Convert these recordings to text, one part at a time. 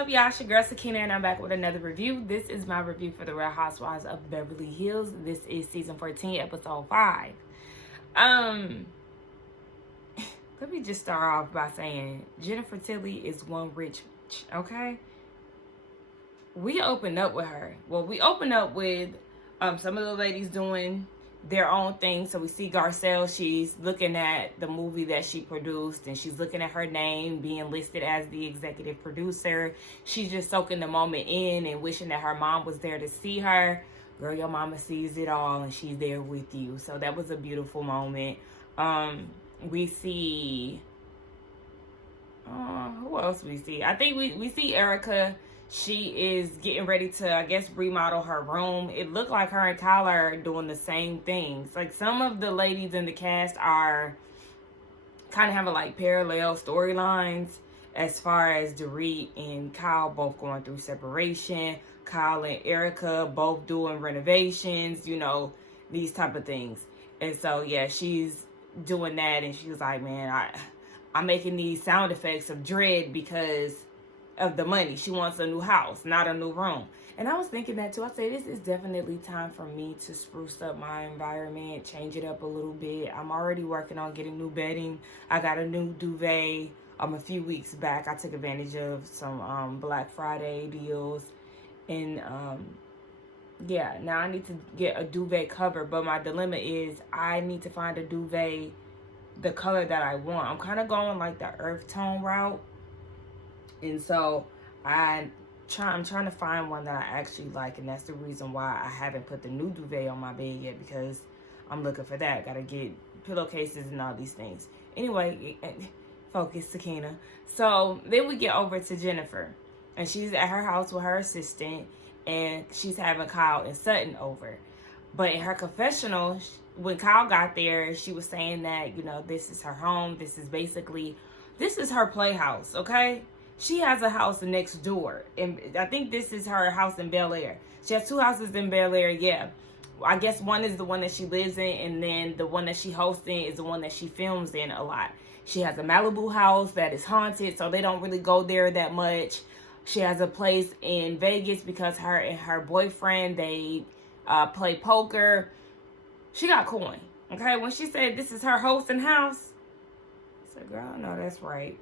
up, y'all? It's your girl Sakina, and I'm back with another review. This is my review for the Real Housewives of Beverly Hills. This is season 14, episode 5. Let me just start off by saying Jennifer Tilly is one rich bitch, okay? We opened up with her. Well, we opened up with some of the ladies doing their own thing. So we see Garcelle, she's looking at the movie that she produced, and she's looking at her name being listed as the executive producer. She's just soaking the moment in and wishing that her mom was there to see her. Girl, your mama sees it all and she's there with you. So that was a beautiful moment. We see who else we see? I think we see Erica. She is getting ready to, I guess, remodel her room. It looked like her and Kyle are doing the same things. Like, some of the ladies in the cast are kind of having, like, parallel storylines as far as Dorit and Kyle both going through separation. Kyle and Erica both doing renovations, you know, these type of things. And so, yeah, she's doing that, and she was like, man, I'm making these sound effects of dread because of the money. She wants a new house, not a new room. And I was thinking that too. I said, this is definitely time for me to spruce up my environment, change it up a little bit. I'm already working on getting new bedding. I got a new duvet. A few weeks back, I took advantage of some Black Friday deals. And yeah, now I need to get a duvet cover. But my dilemma is I need to find a duvet the color that I want. I'm kind of going like the earth tone route. And so I'm trying to find one that I actually like, and that's the reason why I haven't put the new duvet on my bed yet, because I'm looking for that. Gotta get pillowcases and all these things. Anyway, focus, Sakina. So then we get over to Jennifer, and she's at her house with her assistant, and she's having Kyle and Sutton over. But in her confessional, when Kyle got there, she was saying that, you know, this is her home. This is her playhouse, okay? She has a house next door, and I think this is her house in Bel Air. She has 2 houses in Bel Air, yeah. I guess one is the one that she lives in, and then the one that she hosts in is the one that she films in a lot. She has a Malibu house that is haunted, so they don't really go there that much. She has a place in Vegas because her and her boyfriend, they play poker. She got coin, okay? When she said this is her hosting house, I said, girl, no, that's right.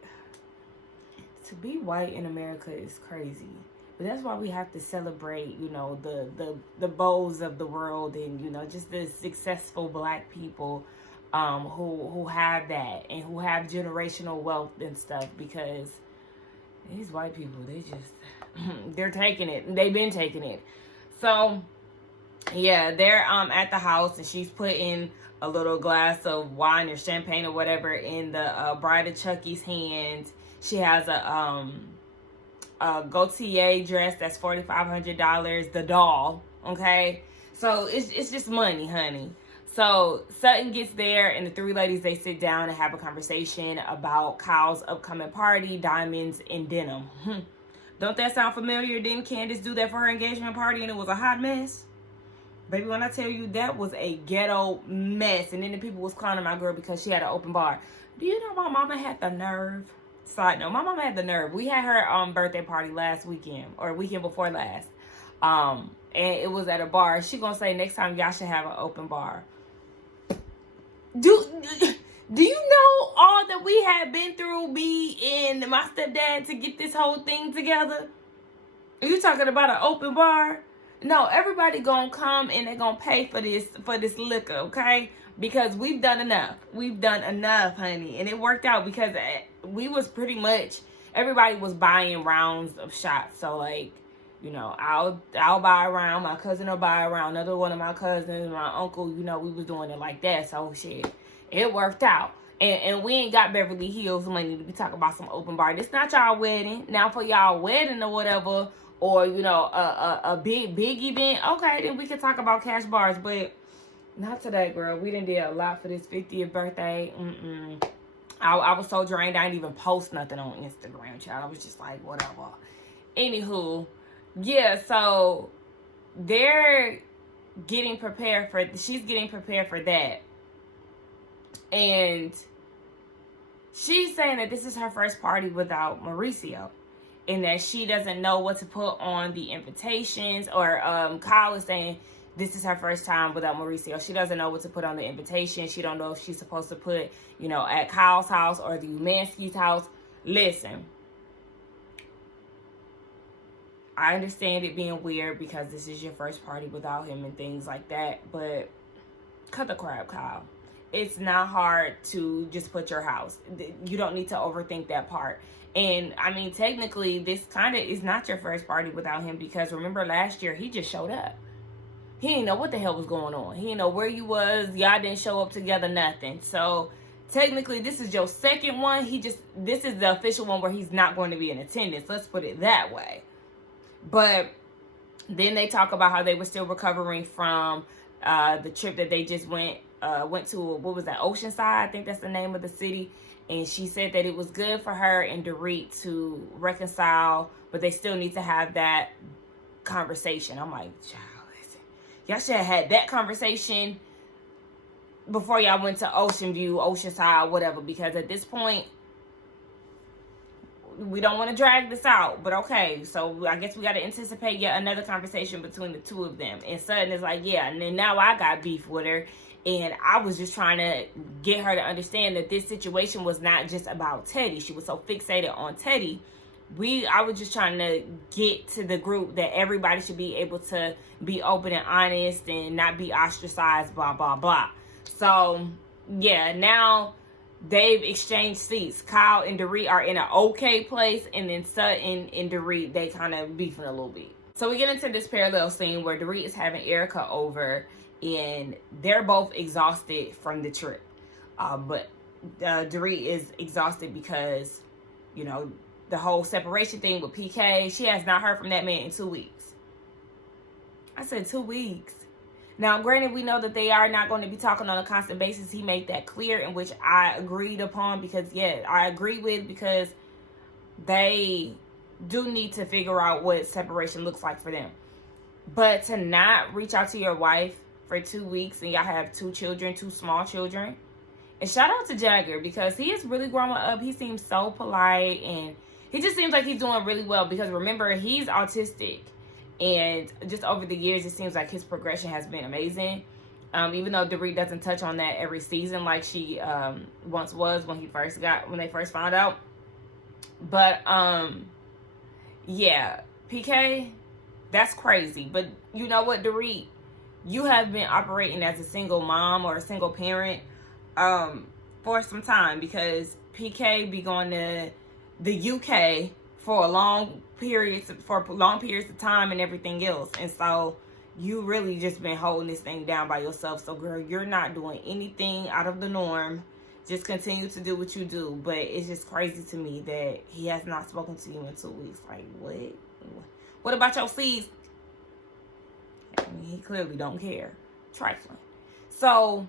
To be white in America is crazy, but that's why we have to celebrate, you know, the bows of the world, and, you know, just the successful Black people who have that and who have generational wealth and stuff, because these white people, they're taking it. They've been taking it. So yeah, they're at the house, and she's putting a little glass of wine or champagne or whatever in the Bride of Chucky's hands. She has a Gaultier dress that's $4,500. The doll, okay? So it's just money, honey. So Sutton gets there, and the 3 ladies, they sit down and have a conversation about Kyle's upcoming party, diamonds and denim. Don't that sound familiar? Didn't Candace do that for her engagement party, and it was a hot mess? Baby, when I tell you, that was a ghetto mess. And then the people was clowning my girl because she had an open bar. Do you know my mama had the nerve? Side note, my mama had the nerve. We had her birthday party last weekend, or weekend before last. And it was at a bar. She gonna say next time y'all should have an open bar. Do you know all that we had been through, me and my stepdad, to get this whole thing together? Are you talking about an open bar? No, everybody gonna come and they're gonna pay for this liquor, okay? Because we've done enough. We've done enough, honey. And it worked out because we was pretty much, everybody was buying rounds of shots. So, like, you know, I'll buy a round, my cousin will buy a round, another one of my cousins, my uncle, you know, we was doing it like that. So, shit, it worked out. And we ain't got Beverly Hills money to be talking about some open bar. This not y'all wedding. Now, for y'all wedding or whatever, or, you know, a big event, okay, then we can talk about cash bars. But not today, girl. We done did a lot for this 50th birthday. I was so drained, I didn't even post nothing on Instagram, child. I was just like, whatever. Anywho, yeah, so they're getting prepared for, she's getting prepared for that. And she's saying that this is her first party without Mauricio. and that she doesn't know what to put on the invitations, or Kyle is saying this is her first time without Mauricio. She doesn't know what to put on the invitation. She don't know if she's supposed to put, you know, at Kyle's house or the Umansky's house. Listen, I understand it being weird because this is your first party without him and things like that, but cut the crap, Kyle. It's not hard to just put your house. You don't need to overthink that part. And I mean, technically, this kind of is not your first party without him, because remember last year, he just showed up. He didn't know what the hell was going on. He didn't know where you was. Y'all didn't show up together, nothing. So technically, this is your second one. This is the official one where he's not going to be in attendance. Let's put it that way. But then they talk about how they were still recovering from the trip that they just went to, what was that, Oceanside? I think that's the name of the city. And she said that it was good for her and Dorit to reconcile, but they still need to have that conversation. I'm like, child, listen, y'all should have had that conversation before y'all went to Ocean View, Oceanside, whatever, because at this point, we don't want to drag this out, but okay, so I guess we got to anticipate yet another conversation between the two of them. And Sutton is like, yeah, and then now I got beef with her, and I was just trying to get her to understand that this situation was not just about Teddy. She was so fixated on Teddy. I was just trying to get to the group that everybody should be able to be open and honest and not be ostracized, blah, blah, blah. So, yeah, now they've exchanged seats. Kyle and Dorit are in an okay place, and then Sutton and Dorit, they kind of beefing a little bit. So we get into this parallel scene where Dorit is having Erica over, and they're both exhausted from the trip. But Dorit is exhausted because, you know, the whole separation thing with PK. She has not heard from that man in 2 weeks. I said 2 weeks. Now, granted, we know that they are not going to be talking on a constant basis. He made that clear, in which I agreed upon, because, yeah, I agree with, because they do need to figure out what separation looks like for them. But to not reach out to your wife for 2 weeks, and y'all have 2 children, 2 small children. And shout out to Jagger, because he is really growing up. He seems so polite, and he just seems like he's doing really well, because remember, he's autistic. And just over the years, it seems like his progression has been amazing. Even though Dorit doesn't touch on that every season like she once was when they first found out. But yeah, PK, that's crazy. But you know what, Dorit, you have been operating as a single mom or a single parent for some time, because PK be going to the UK for long periods of time and everything else. And so you really just been holding this thing down by yourself. So girl, you're not doing anything out of the norm. Just continue to do what you do. But it's just crazy to me that he has not spoken to you in 2 weeks. Like, what about your seeds? I mean, he clearly don't care. Trifling. So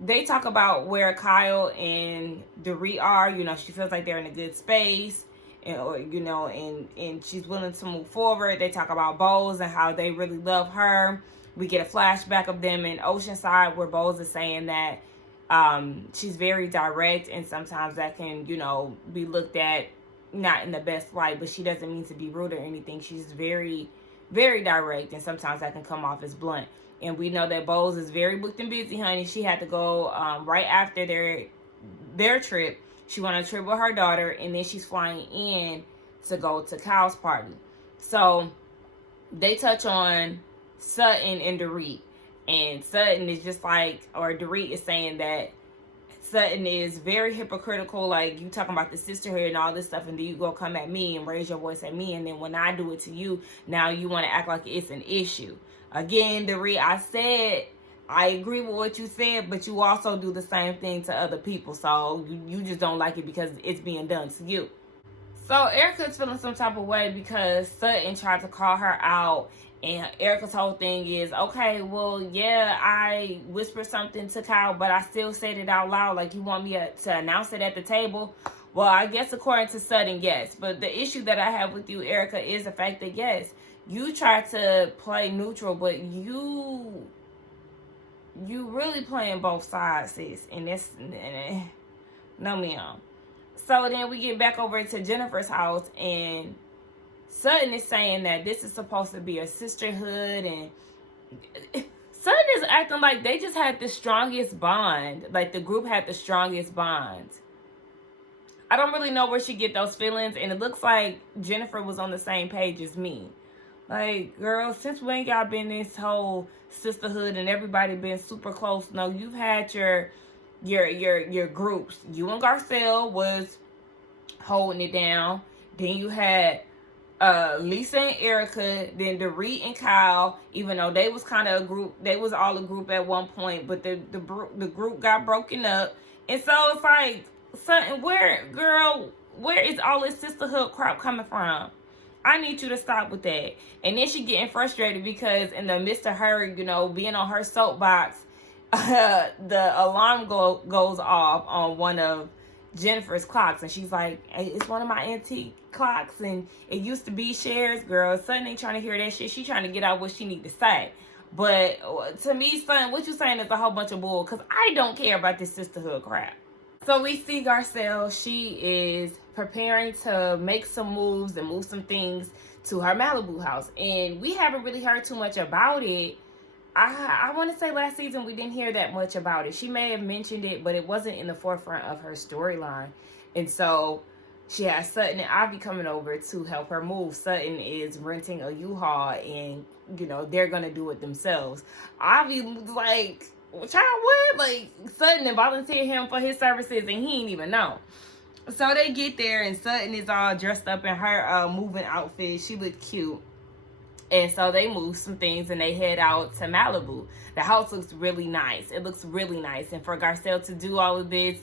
they talk about where Kyle and Dorit are. You know, she feels like they're in a good space. And she's willing to move forward. They talk about Bose and how they really love her. We get a flashback of them in Oceanside, where Bose is saying that she's very direct, and sometimes that can, you know, be looked at not in the best light, but she doesn't mean to be rude or anything. She's very, very direct, and sometimes that can come off as blunt. And we know that Bose is very booked and busy, honey. She had to go right after their trip. She went on a trip with her daughter, and then she's flying in to go to Kyle's party. So they touch on Sutton and Dorit. And Sutton is just like, or Dorit is saying that Sutton is very hypocritical. Like, you talking about the sisterhood and all this stuff, and then you go come at me and raise your voice at me. And then when I do it to you, now you want to act like it's an issue. Again, Dorit, I said, I agree with what you said, but you also do the same thing to other people. So you just don't like it because it's being done to you. So Erica's feeling some type of way because Sutton tried to call her out. And Erica's whole thing is, okay, well, yeah, I whispered something to Kyle, but I still said it out loud. Like, you want me to announce it at the table? Well, I guess according to Sutton, yes. But the issue that I have with you, Erica, is the fact that, yes, you try to play neutral, but you really playing both sides, sis. And that's, no ma'am. So then we get back over to Jennifer's house, and Sutton is saying that this is supposed to be a sisterhood, and Sutton is acting like they just had the strongest bond. Like the group had the strongest bond. I don't really know where she get those feelings, and it looks like Jennifer was on the same page as me. Like, girl, since when y'all been this whole sisterhood and everybody been super close? No, you've had your groups. You and Garcelle was holding it down. Then you had Lisa and Erica, then Dorit and Kyle, even though they was kind of a group, they was all a group at one point, but the group got broken up. And so it's like, something, where is all this sisterhood crap coming from? I need you to stop with that. And then she getting frustrated because in the midst of her, being on her soapbox, the alarm goes off on one of Jennifer's clocks, and she's like, hey, it's one of my antique clocks, and it used to be Cher's. Girl, Son ain't trying to hear that shit. She trying to get out what she need to say. But to me, Son, what you saying is a whole bunch of bull, because I don't care about this sisterhood crap. So we see Garcelle. She is preparing to make some moves and move some things to her Malibu house. And we haven't really heard too much about it. I want to say last season we didn't hear that much about it. She may have mentioned it, but it wasn't in the forefront of her storyline. And so she has Sutton and Ivy coming over to help her move. Sutton is renting a U-Haul, and, they're going to do it themselves. Ivy was like, child, what? Like, Sutton and volunteered him for his services, and he ain't even know. So they get there, and Sutton is all dressed up in her moving outfit. She looked cute. And so they move some things, and they head out to Malibu. The house looks really nice. It looks really nice. And for Garcelle to do all of this,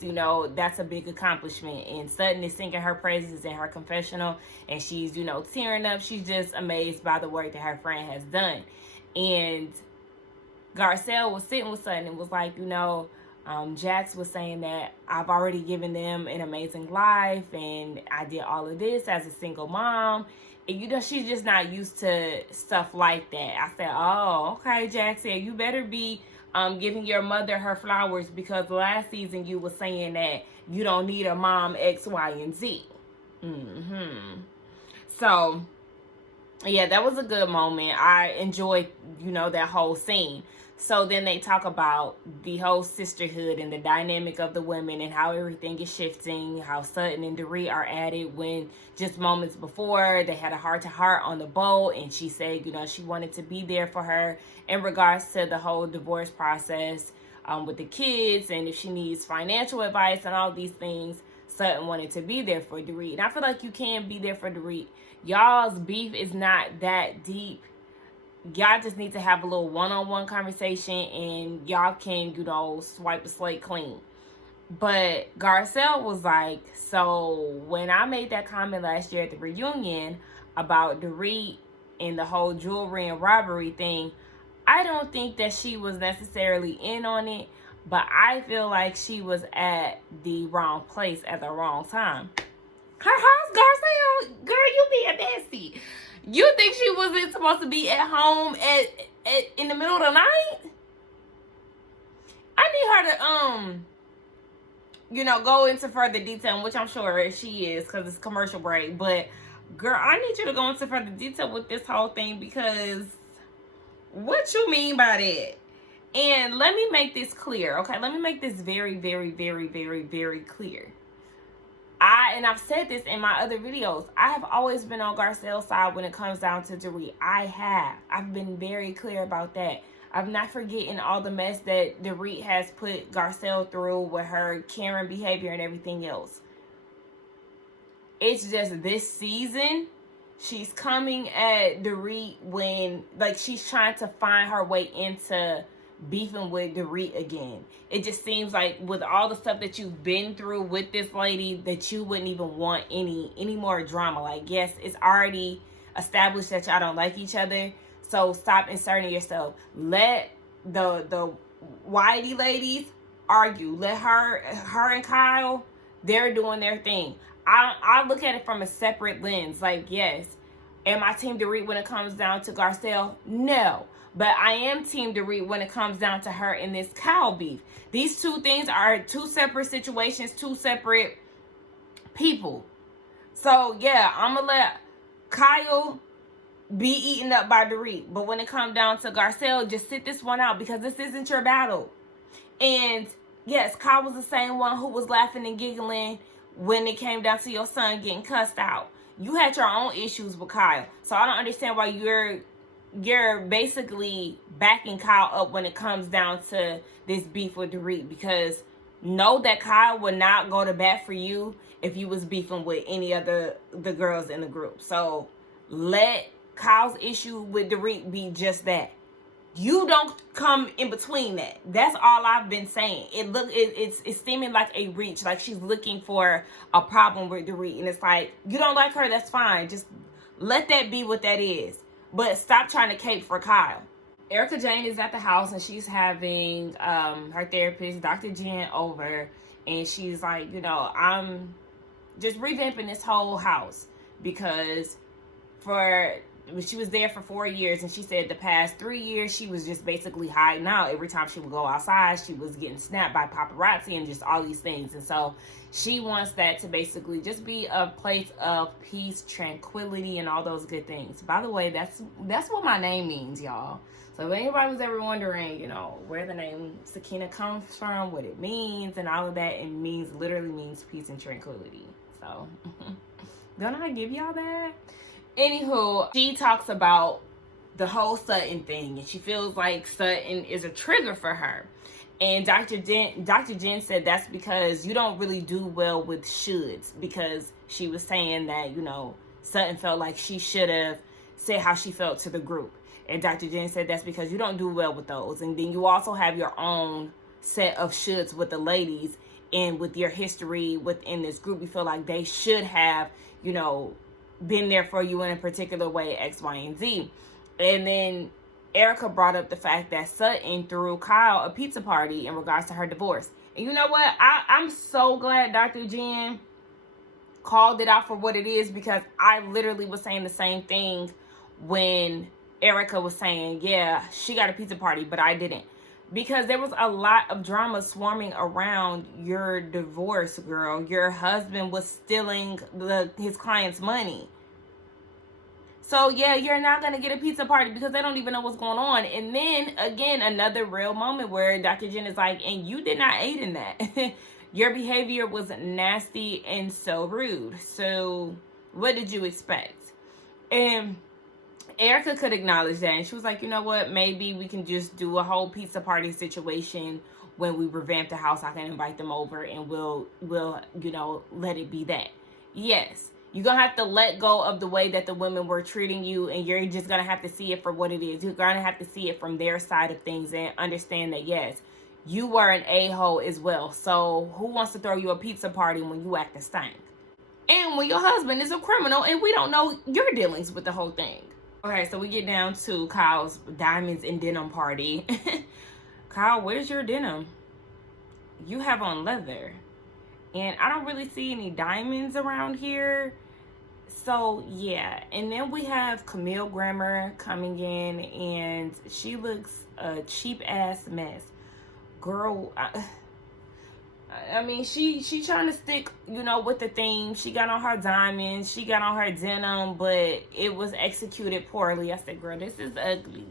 that's a big accomplishment. And Sutton is singing her praises in her confessional, and she's, tearing up. She's just amazed by the work that her friend has done. And Garcelle was sitting with Sutton and was like, Jax was saying that I've already given them an amazing life, and I did all of this as a single mom. And, she's just not used to stuff like that. I said, oh, okay, Jax said, you better be giving your mother her flowers, because last season you were saying that you don't need a mom X, Y, and Z. So, yeah, that was a good moment. I enjoyed, that whole scene. So then they talk about the whole sisterhood and the dynamic of the women and how everything is shifting, how Sutton and Dorit are added when just moments before they had a heart-to-heart on the boat, and she said, she wanted to be there for her in regards to the whole divorce process with the kids, and if she needs financial advice and all these things, Sutton wanted to be there for Dorit. And I feel like you can be there for Dorit. Y'all's beef is not that deep. Y'all just need to have a little one-on-one conversation, and y'all can, swipe the slate clean. But Garcelle was like, so when I made that comment last year at the reunion about Dorit and the whole jewelry and robbery thing, I don't think that she was necessarily in on it, but I feel like she was at the wrong place at the wrong time. Her house, Garcelle, girl, you being nasty. You think she wasn't supposed to be at home in the middle of the night? I need her to go into further detail, which I'm sure she is because it's commercial break. But girl, I need you to go into further detail with this whole thing, because what you mean by that? And let me make this clear, okay? Let me make this very, very, very, very, very clear. I've said this in my other videos, I have always been on Garcelle's side when it comes down to Dorit. I've been very clear about that. I'm not forgetting all the mess that Dorit has put Garcelle through with her Karen behavior and everything else. It's just this season, she's coming at Dorit when, she's trying to find her way into beefing with Dorit again. It just seems like with all the stuff that you've been through with this lady, that you wouldn't even want any more drama. Like, yes, it's already established that y'all don't like each other, so stop inserting yourself. Let the Whitey ladies argue. Let her and Kyle, they're doing their thing. I look at it from a separate lens. Like, yes, am I team Dorit when it comes down to Garcelle? No. But I am team Dorit when it comes down to her in this Kyle beef. These two things are two separate situations, two separate people. So, yeah, I'm going to let Kyle be eaten up by Dorit. But when it comes down to Garcelle, just sit this one out because this isn't your battle. And yes, Kyle was the same one who was laughing and giggling when it came down to your son getting cussed out. You had your own issues with Kyle. So I don't understand why you're basically backing Kyle up when it comes down to this beef with Dorit, because know that Kyle would not go to bat for you if you was beefing with any of the girls in the group. So let Kyle's issue with Dorit be just that. You don't come in between that. That's all I've been saying. It's seeming like a reach, like she's looking for a problem with Dorit, and it's like, you don't like her, that's fine. Just let that be what that is. But stop trying to cape for Kyle. Erica Jane is at the house and she's having her therapist, Dr. Jen, over, and she's like, I'm just revamping this whole house because she was there for 4 years, and she said the past 3 years she was just basically hiding out. Every time she would go outside, she was getting snapped by paparazzi and just all these things. And so she wants that to basically just be a place of peace, tranquility, and all those good things. By the way, that's what my name means, y'all. So if anybody was ever wondering, where the name Sakina comes from, what it means, and all of that, it literally means peace and tranquility. So don't I give y'all that? Anywho, she talks about the whole Sutton thing, and she feels like Sutton is a trigger for her. And Dr. Jen said that's because you don't really do well with shoulds, because she was saying that, Sutton felt like she should have said how she felt to the group. And Dr. Jen said that's because you don't do well with those. And then you also have your own set of shoulds with the ladies, and with your history within this group, you feel like they should have, been there for you in a particular way, X, Y, and Z. And then Erica brought up the fact that Sutton threw Kyle a pizza party in regards to her divorce. And you know what? I'm so glad Dr. Jen called it out for what it is, because I literally was saying the same thing when Erica was saying, yeah, she got a pizza party, but I didn't. Because there was a lot of drama swarming around your divorce, girl. Your husband was stealing his client's money. So, yeah, you're not going to get a pizza party because they don't even know what's going on. And then, again, another real moment where Dr. Jen is like, and you did not aid in that. Your behavior was nasty and so rude. So, what did you expect? And Erica could acknowledge that, and she was like, you know what, maybe we can just do a whole pizza party situation when we revamp the house. I can invite them over and we'll let it be that. Yes, you're gonna have to let go of the way that the women were treating you, and you're just gonna have to see it for what it is. You're gonna have to see it from their side of things and understand that, yes, you were an a-hole as well. So who wants to throw you a pizza party when you act a stank? And when your husband is a criminal and we don't know your dealings with the whole thing. Okay, so we get down to Kyle's diamonds and denim party. Kyle, where's your denim? You have on leather. And I don't really see any diamonds around here. So, yeah. And then we have Camille Grammer coming in, and she looks a cheap-ass mess. Girl, I mean, she trying to stick, with the theme. She got on her diamonds. She got on her denim, but it was executed poorly. I said, girl, this is ugly.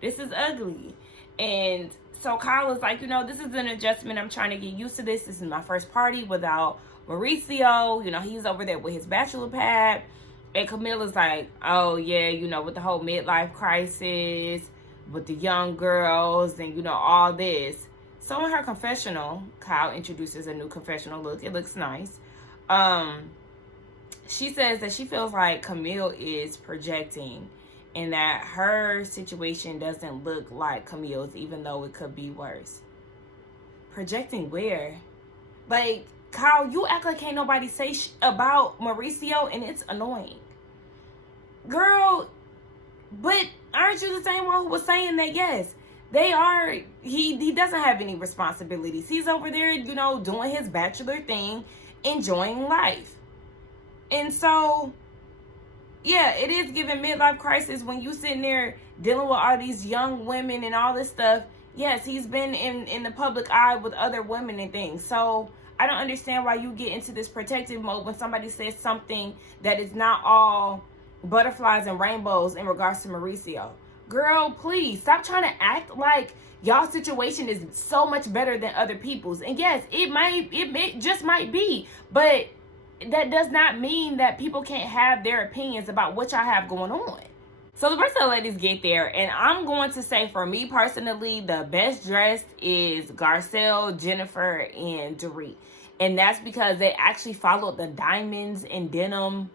This is ugly. And so Kyle was like, this is an adjustment. I'm trying to get used to this. This is my first party without Mauricio. He's over there with his bachelor pad. And Camille is like, oh, yeah, with the whole midlife crisis, with the young girls and, all this. So in her confessional, Kyle introduces a new confessional look. It looks nice. She says that she feels like Camille is projecting and that her situation doesn't look like Camille's, even though it could be worse. Projecting where? Like, Kyle, you act like can't nobody say about Mauricio, and it's annoying. Girl, but aren't you the same one who was saying that, yes, they are, he doesn't have any responsibilities. He's over there, doing his bachelor thing, enjoying life. And so, yeah, it is giving midlife crisis when you sitting there dealing with all these young women and all this stuff. Yes, he's been in the public eye with other women and things. So I don't understand why you get into this protective mode when somebody says something that is not all butterflies and rainbows in regards to Mauricio. Girl, please stop trying to act like y'all situation is so much better than other people's. And yes, it just might be, but that does not mean that people can't have their opinions about what y'all have going on. So the rest of the ladies get there, and I'm going to say, for me personally, the best dressed is Garcelle, Jennifer, and Dorit. And that's because they actually followed the diamonds and denim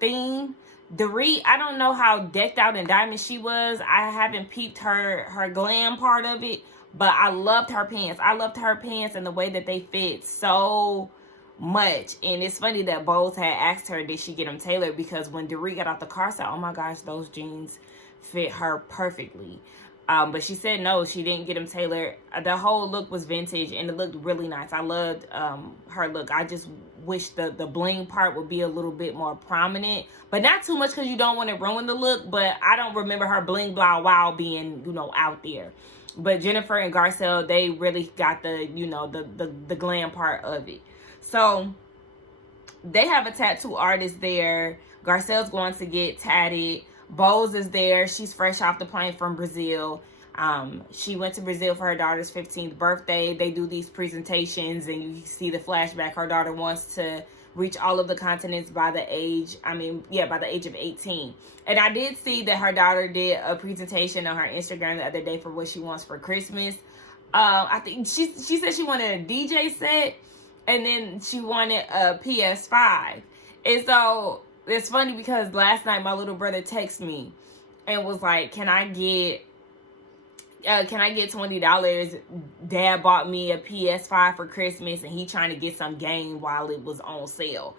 theme. Dorit, I don't know how decked out in diamonds she was. I haven't peeped her glam part of it, but I loved her pants. I loved her pants and the way that they fit so much. And it's funny that Bose had asked her, did she get them tailored? Because when Dorit got out the car, I said, oh my gosh, those jeans fit her perfectly. But she said no, she didn't get them tailored. The whole look was vintage and it looked really nice. I loved her look. I just wish the bling part would be a little bit more prominent, but not too much because you don't want to ruin the look. But I don't remember her bling blah wow being, you know, out there. But Jennifer and Garcelle, they really got the, you know, the glam part of it. So they have a tattoo artist there. Garcelle's going to get tatted. Bose is there. She's fresh off the plane from Brazil. She went to Brazil for her daughter's 15th birthday. They do these presentations and you see the flashback. Her daughter wants to reach all of the continents by the age of 18. And I did see that her daughter did a presentation on her Instagram the other day for what she wants for Christmas. I think she said she wanted a DJ set and then she wanted a PS5. And so it's funny because last night my little brother texted me and was like, can I get $20? Dad bought me a PS5 for Christmas and he trying to get some game while it was on sale.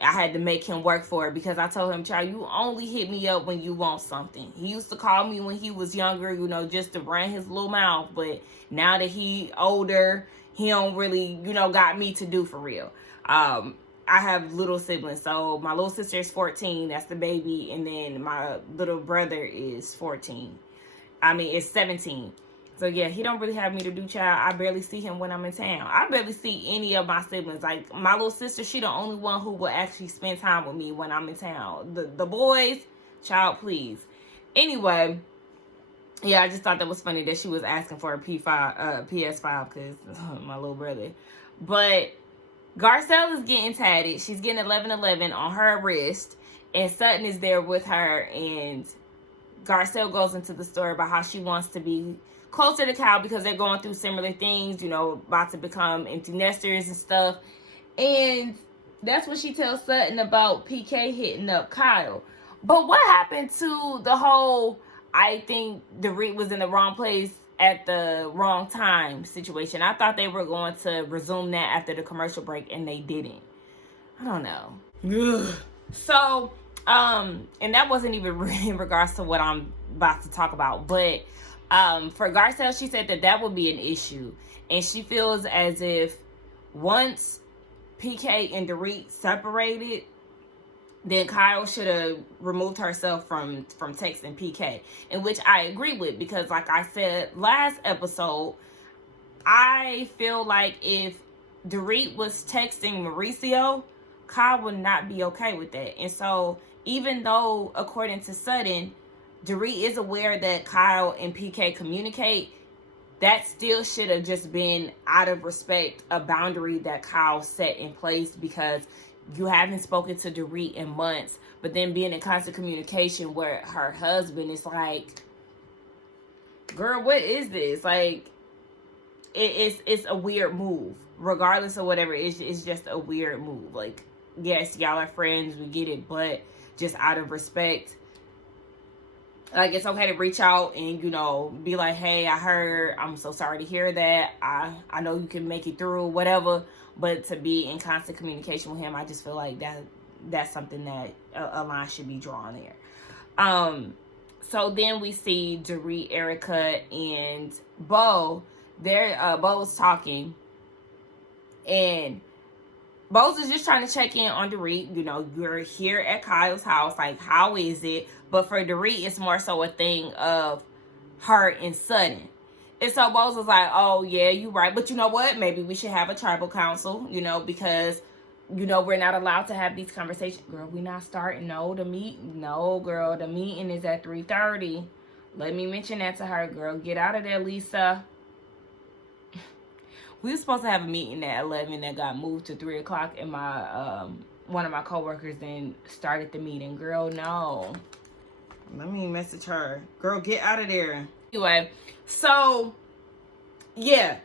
I had to make him work for it because I told him, child, you only hit me up when you want something. He used to call me when he was younger, you know, just to run his little mouth. But now that he older, he don't really, you know, got me to do for real. I have little siblings. So my little sister is 14. That's the baby. And then my little brother is 14. It's 17. So yeah, he don't really have me to do, child. I barely see him when I'm in town. I barely see any of my siblings. Like my little sister, she the only one who will actually spend time with me when I'm in town. The boys, child, please. Anyway, yeah, I just thought that was funny that she was asking for a PS5 because my little brother. But Garcelle is getting tatted. She's getting 11/11 on her wrist, and Sutton is there with her. And Garcelle goes into the story about how she wants to be closer to Kyle because they're going through similar things, you know, about to become empty nesters and stuff. And that's what she tells Sutton about PK hitting up Kyle. But what happened to the whole, I think Dorit was in the wrong place at the wrong time situation? I thought they were going to resume that after the commercial break and they didn't. I don't know. Ugh. So, and that wasn't even in regards to what I'm about to talk about, but for Garcelle, she said that would be an issue. And she feels as if once PK and Dorit separated, then Kyle should have removed herself from texting PK. In which I agree with, because like I said last episode, I feel like if Dorit was texting Mauricio, Kyle would not be okay with that. And so even though, according to Sutton, Dorit is aware that Kyle and PK communicate, that still should have just been out of respect, a boundary that Kyle set in place, because you haven't spoken to Dorit in months, but then being in constant communication where her husband is like, girl, what is this? Like, it's a weird move. Regardless of whatever, it's just a weird move. Like, yes, y'all are friends, we get it, but just out of respect, like, it's okay to reach out and, you know, be like, hey, I heard, I'm so sorry to hear that. I know you can make it through, whatever. But to be in constant communication with him, I just feel like that's something that a line should be drawn there. So then we see Dorit, Erica, and Bo. Bo's talking. And Bo's is just trying to check in on Dorit. You know, you're here at Kyle's house. Like, how is it? But for Dorit, it's more so a thing of her and Sutton. And so Bose was like, oh, yeah, you're right. But you know what? Maybe we should have a tribal council, you know, because you know, we're not allowed to have these conversations. Girl, we not starting. No, the meeting. No, girl, the meeting is at 3:30. Let me mention that to her, girl. Get out of there, Lisa. We were supposed to have a meeting at 11 that got moved to 3 o'clock, and my one of my coworkers then started the meeting. Girl, no. Let me message her. Girl, get out of there. Anyway, so, yeah.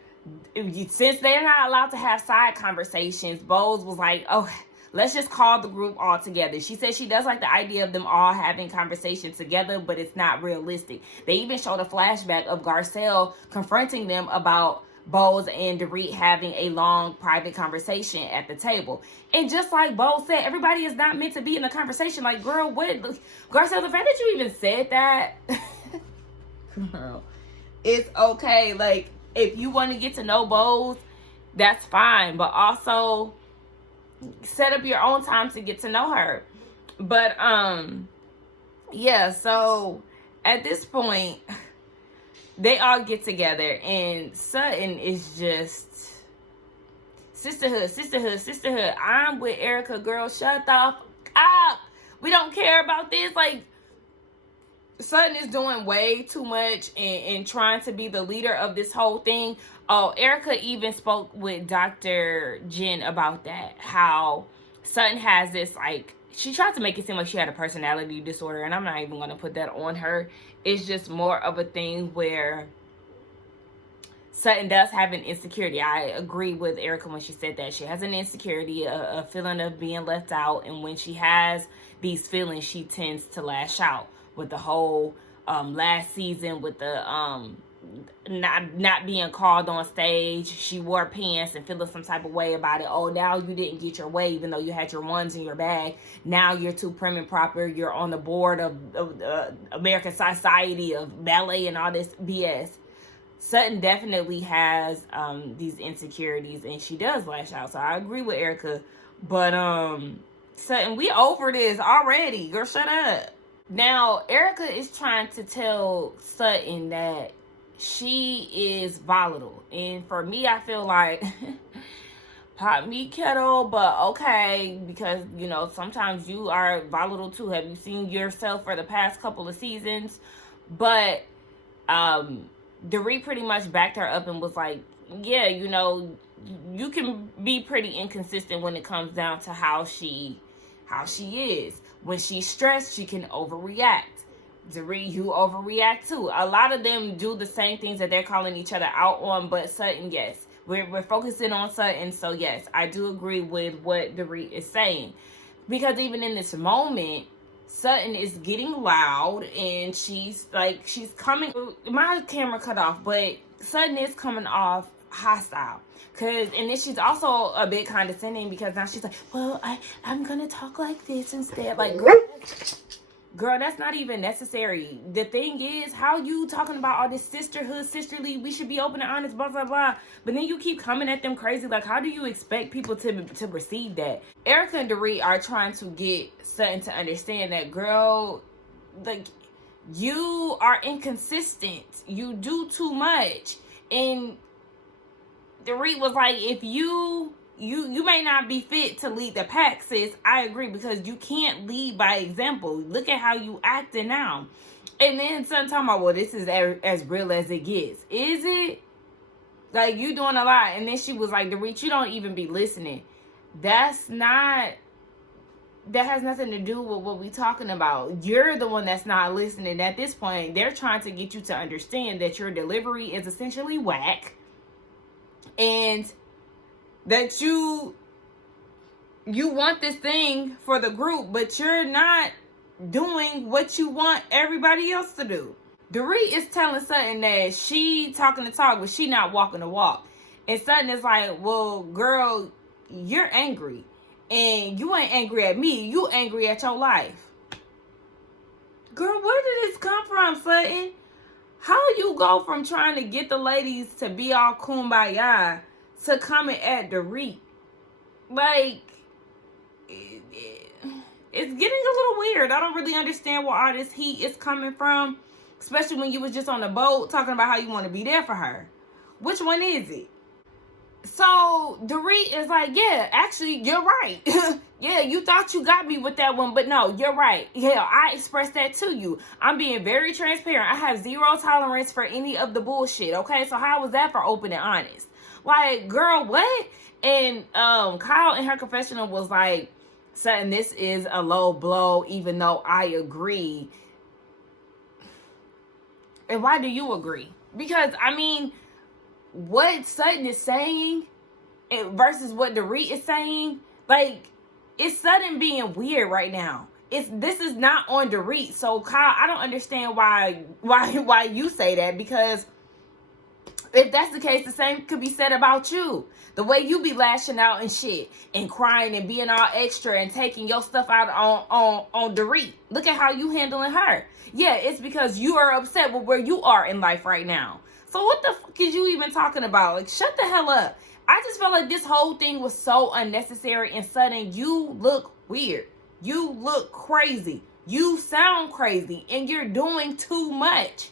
Since they're not allowed to have side conversations, Bowles was like, oh, let's just call the group all together. She said she does like the idea of them all having conversations together, but it's not realistic. They even showed a flashback of Garcelle confronting them about Bowles and Dorit having a long private conversation at the table. And just like Bowles said, everybody is not meant to be in a conversation. Like, girl, what? Garcelle, the fact that you even said that, girl, it's okay. Like, if you want to get to know Bowles, that's fine. But also, set up your own time to get to know her. But, yeah, so at this point, they all get together, and Sutton is just sisterhood, sisterhood, sisterhood. I'm with Erica, girl. Shut the fuck up. We don't care about this. Like, Sutton is doing way too much and trying to be the leader of this whole thing. Oh, Erica even spoke with Dr. Jen about that. How Sutton has this, like, she tried to make it seem like she had a personality disorder, and I'm not even going to put that on her. It's just more of a thing where Sutton does have an insecurity. I agree with Erica when she said that. She has an insecurity, a feeling of being left out, and when she has these feelings, she tends to lash out. With the whole last season, with the not being called on stage, she wore pants and feeling some type of way about it. Oh, now you didn't get your way, even though you had your ones in your bag. Now you're too prim and proper. You're on the board of American Society of Ballet and all this BS. Sutton definitely has these insecurities, and she does lash out. So I agree with Erica, but Sutton, we over this already. Girl, shut up. Now, Erica is trying to tell Sutton that she is volatile. And for me, I feel like, pop me kettle, but okay, because, you know, sometimes you are volatile too. Have you seen yourself for the past couple of seasons? But Dorit pretty much backed her up and was like, yeah, you know, you can be pretty inconsistent when it comes down to how she is. When she's stressed, she can overreact. Dorit, you overreact too. A lot of them do the same things that they're calling each other out on, but Sutton, yes. We're focusing on Sutton, so yes, I do agree with what Dorit is saying. Because even in this moment, Sutton is getting loud, and she's coming, my camera cut off, but Sutton is coming off hostile. And then she's also a bit condescending, because now she's like, well, I'm gonna talk like this instead. Like, girl, that's not even necessary. The thing is, how you talking about all this sisterhood, sisterly, we should be open and honest, blah, blah, blah. But then you keep coming at them crazy. Like, how do you expect people to receive that? Erica and Dorit are trying to get Sutton to understand that, girl, like, you are inconsistent. You do too much. And Dorit was like, if you may not be fit to lead the pack, sis. I agree, because you can't lead by example. Look at how you acting now. And then Sutton talking about, well, this is as real as it gets. Is it? Like, you doing a lot. And then she was like, Dorit, you don't even be listening. That has nothing to do with what we talking about. You're the one that's not listening. At this point, they're trying to get you to understand that your delivery is essentially whack. And that you want this thing for the group, but you're not doing what you want everybody else to do. Dorit is telling Sutton that she talking the talk, but she not walking the walk. And Sutton is like, well, girl, you're angry. And you ain't angry at me. You angry at your life. Girl, where did this come from, Sutton? How you go from trying to get the ladies to be all kumbaya to coming at Dorit? Like, it's getting a little weird. I don't really understand where all this heat is coming from, especially when you was just on the boat talking about how you want to be there for her. Which one is it? So Dorit is like, yeah, actually, you're right. Yeah, you thought you got me with that one, but no, you're right. Yeah, I expressed that to you. I'm being very transparent. I have zero tolerance for any of the bullshit, okay? So how was that for open and honest? Like, girl, what? And Kyle in her confessional was like, Sutton, this is a low blow, even though I agree. And why do you agree? Because, I mean, what Sutton is saying versus what Dorit is saying, like, it's Sutton being weird right now. This is not on Dorit. So Kyle, I don't understand why you say that, because if that's the case, the same could be said about you. The way you be lashing out and shit and crying and being all extra and taking your stuff out on Dorit. Look at how you handling her. Yeah, it's because you are upset with where you are in life right now. So what the fuck is you even talking about? Like, shut the hell up. I just felt like this whole thing was so unnecessary, and sudden you look weird. You look crazy. You sound crazy, and you're doing too much.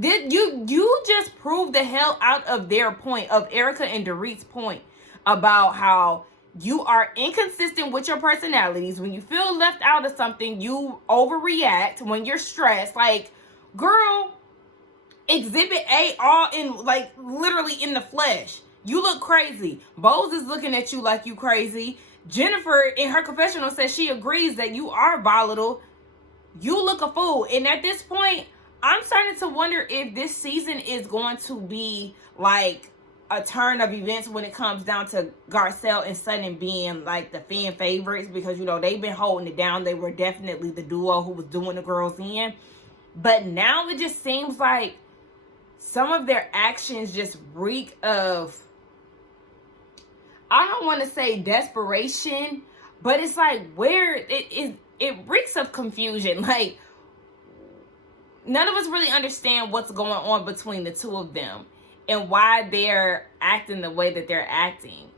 You just proved the hell out of their point, of Erica and Dorit's point, about how you are inconsistent with your personalities. When you feel left out of something, you overreact. When you're stressed, like, girl, Exhibit A, all in, like, literally in the flesh. You look crazy. Bose is looking at you like you crazy. Jennifer, in her confessional, says she agrees that you are volatile. You look a fool. And at this point, I'm starting to wonder if this season is going to be like a turn of events when it comes down to Garcelle and Sutton being like the fan favorites, because, you know, they've been holding it down. They were definitely the duo who was doing the girls in. But now it just seems like some of their actions just reek of, I don't want to say desperation, but it's like where it reeks of confusion. Like, none of us really understand what's going on between the two of them and why they're acting the way that they're acting.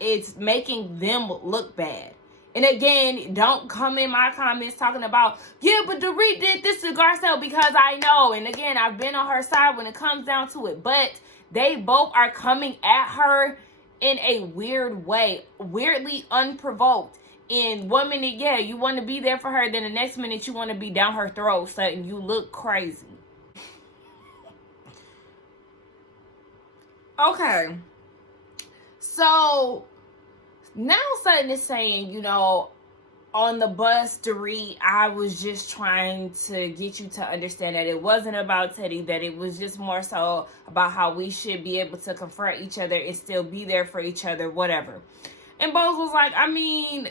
It's making them look bad. And again, don't come in my comments talking about, yeah, but Dorit did this to Garcelle, because I know. And again, I've been on her side when it comes down to it. But they both are coming at her in a weird way, weirdly unprovoked. In 1 minute, yeah, you want to be there for her. Then the next minute, you want to be down her throat. So you look crazy. Okay. So now Sutton is saying, you know, on the bus, Dorit, I was just trying to get you to understand that it wasn't about Teddy, that it was just more so about how we should be able to confront each other and still be there for each other, whatever. And Bose was like, I mean,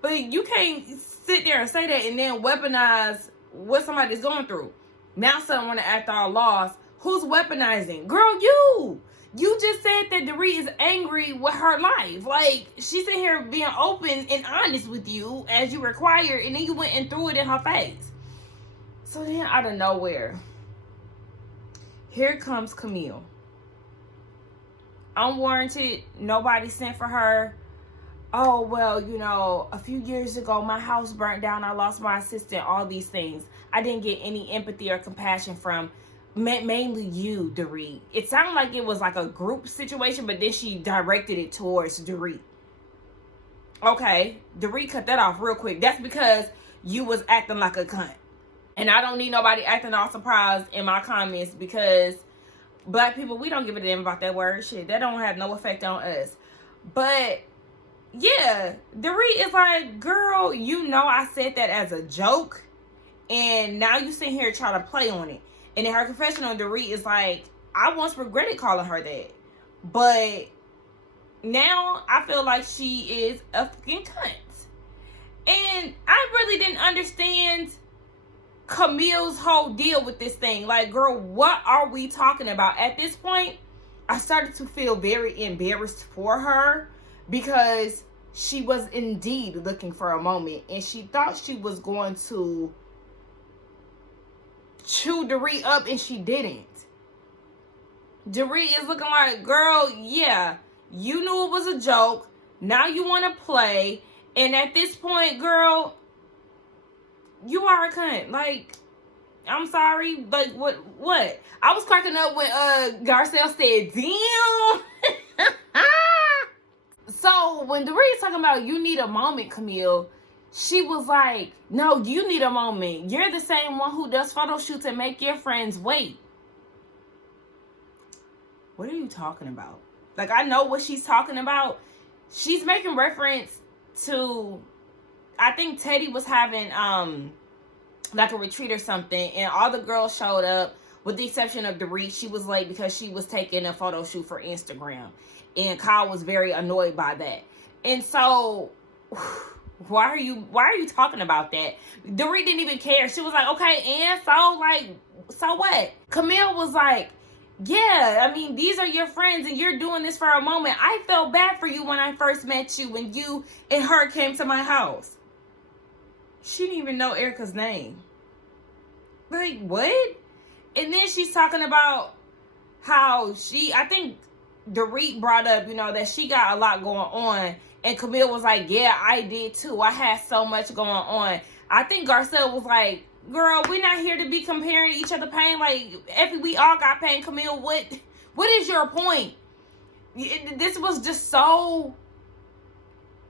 but you can't sit there and say that and then weaponize what somebody's going through. Now Sutton want to act all lost. Who's weaponizing? Girl, you. You just said that Dorit is angry with her life. Like, she's in here being open and honest with you as you required, and then you went and threw it in her face. So then, out of nowhere, here comes Camille. Unwarranted, nobody sent for her. Oh, well, you know, a few years ago, my house burnt down. I lost my assistant, all these things. I didn't get any empathy or compassion from mainly you, Dorit. It sounded like it was like a group situation, but then she directed it towards Dorit. Okay, Dorit, cut that off real quick. That's because you was acting like a cunt. And I don't need nobody acting all surprised in my comments, because black people, we don't give a damn about that word shit. That don't have no effect on us. But yeah, Dorit is like, girl, you know I said that as a joke, and now you sit here trying to play on it. And in her confessional, Dorit is like, I once regretted calling her that, but now I feel like she is a fucking cunt. And I really didn't understand Camille's whole deal with this thing. Like, girl, what are we talking about? At this point, I started to feel very embarrassed for her, because she was indeed looking for a moment, and she thought she was going to chew Dorit up, and she didn't. Dorit is looking like, girl, yeah, you knew it was a joke. Now you want to play. And at this point, girl, you are a cunt. Like, I'm sorry. Like, what? I was cracking up when Garcelle said, damn. So when Doree's talking about you need a moment, Camille, she was like, no, you need a moment. You're the same one who does photo shoots and make your friends wait. What are you talking about? Like, I know what she's talking about. She's making reference to, I think Teddy was having like a retreat or something, and all the girls showed up with the exception of Doree. She was late because she was taking a photo shoot for Instagram, and Kyle was very annoyed by that. And so why are you talking about that? Doree didn't even care. She was like, okay, and so what? Camille was like, yeah, I mean, these are your friends and you're doing this for a moment. I felt bad for you when I first met you, when you and her came to my house. She didn't even know Erica's name. Like, what? And then she's talking about how I think Dorit brought up, that she got a lot going on. And Camille was like, yeah, I did too. I had so much going on. I think Garcelle was like, girl, we're not here to be comparing each other pain. Like, Effie, we all got pain. Camille, what is your point? This was just so,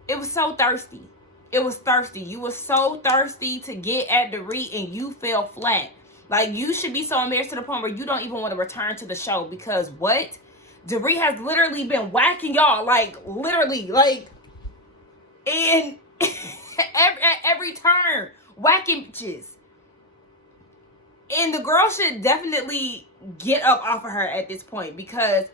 it was so thirsty. It was thirsty. You were so thirsty to get at Dorit and you fell flat. Like, you should be so embarrassed to the point where you don't even want to return to the show, because what? Dorit has literally been whacking y'all, like, literally, like, in every turn, whacking bitches. And the girl should definitely get up off of her at this point, because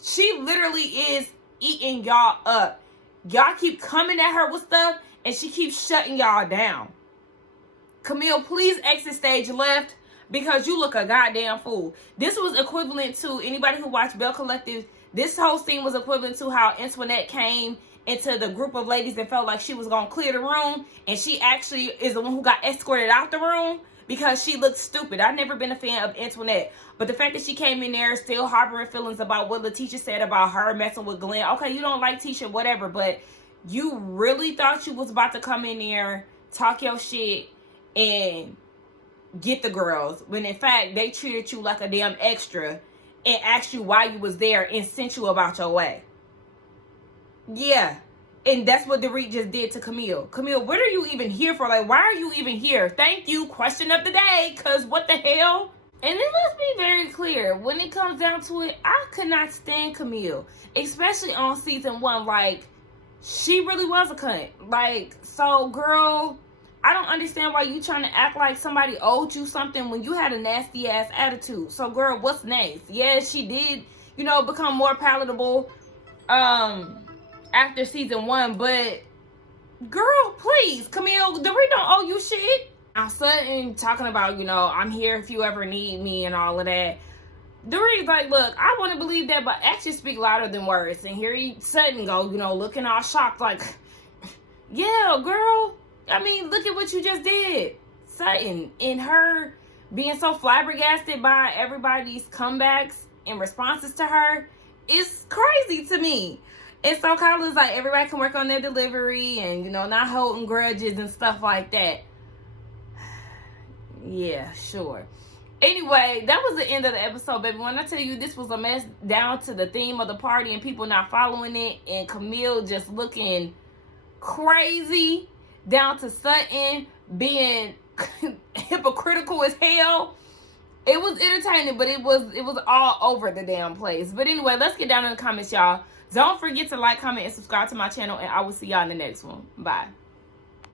she literally is eating y'all up. Y'all keep coming at her with stuff, and she keeps shutting y'all down. Camille, please exit stage left, because you look a goddamn fool. This was equivalent to, anybody who watched Bell Collective, this whole scene was equivalent to how Antoinette came into the group of ladies and felt like she was going to clear the room, and she actually is the one who got escorted out the room because she looked stupid. I've never been a fan of Antoinette, but the fact that she came in there still harboring feelings about what Letitia said about her messing with Glenn. Okay, you don't like Tisha, whatever, but you really thought you was about to come in there, talk your shit, and get the girls, when in fact they treated you like a damn extra and asked you why you was there and sent you about your way. Yeah, and that's what Dorit just did to Camille. Camille, what are you even here for? Like, why are you even here? Thank you, question of the day, because what the hell? And then let's be very clear, when it comes down to it, I could not stand Camille, especially on season 1. Like, she really was a cunt. Like, so girl, I don't understand why you trying to act like somebody owed you something when you had a nasty ass attitude. So girl, what's next? Yeah, she did, become more palatable after season 1, but girl, please, Camille, Dorit don't owe you shit. Now Sutton talking about, I'm here if you ever need me and all of that. Dorit's like, look, I want to believe that, but actions speak louder than words. And here Sutton go, looking all shocked like, yeah, girl, I mean, look at what you just did. Sutton, and her being so flabbergasted by everybody's comebacks and responses to her is crazy to me. And so Kyla's like, everybody can work on their delivery and, not holding grudges and stuff like that. Yeah, sure. Anyway, that was the end of the episode, baby. When I tell you this was a mess down to the theme of the party and people not following it, and Camille just looking crazy, down to Sutton being hypocritical as hell. It was entertaining, but it was all over the damn place. But anyway, let's get down in the comments, y'all. Don't forget to like, comment, and subscribe to my channel, and I will see y'all in the next one. Bye.